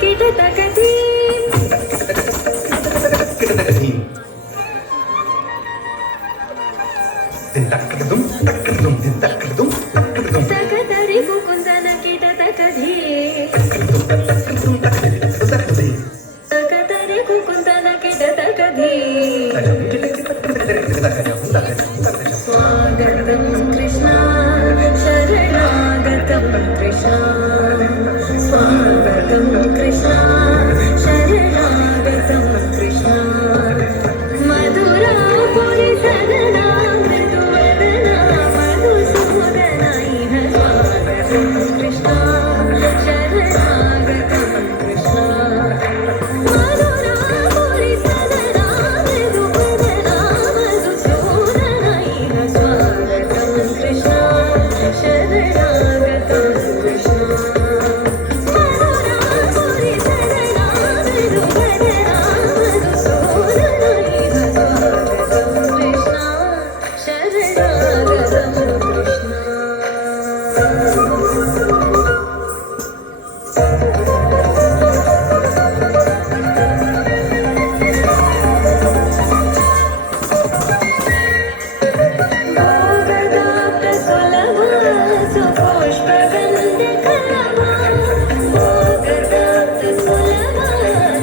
కిట తకది తకదరి కుకుందన కిట తకది తకదరి కుకుందన కిట తకది స్వాగతం కృష్ణ శరణాగతం కృష్ణ స్వాగతం కృష్ణ శరణాగతం కృష్ణ మధురాపురి సదనా మృదువదనా మధుసూదన ఇహ స్వాగతం కృష్ణ శరణాగతం కృష్ణ మధురాపురి సదనా మృదువదనా మధుసూదన ఇహ స్వాగతం కృష్ణ శరణాగతం కృష్ణ మధురాపురి సదనా మృదువదనా మధుసూదన ఇహ స్వాగతం కృష్ణ శరణాగతం కృష్ణ భోగదాప్త సులభా సుపుష్పగంధ కలమా భోగదాప్త సులభా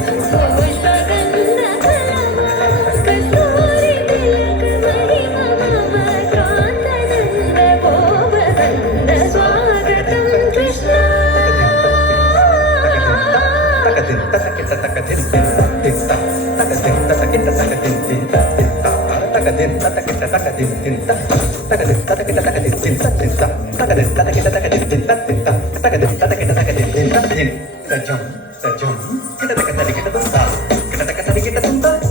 సుపుష్పగంధ కలమా కస్తూరి తిలక మహిమ మమ క్రాంతనంద గోపదంద స్వాగతం కృష్ణ Kita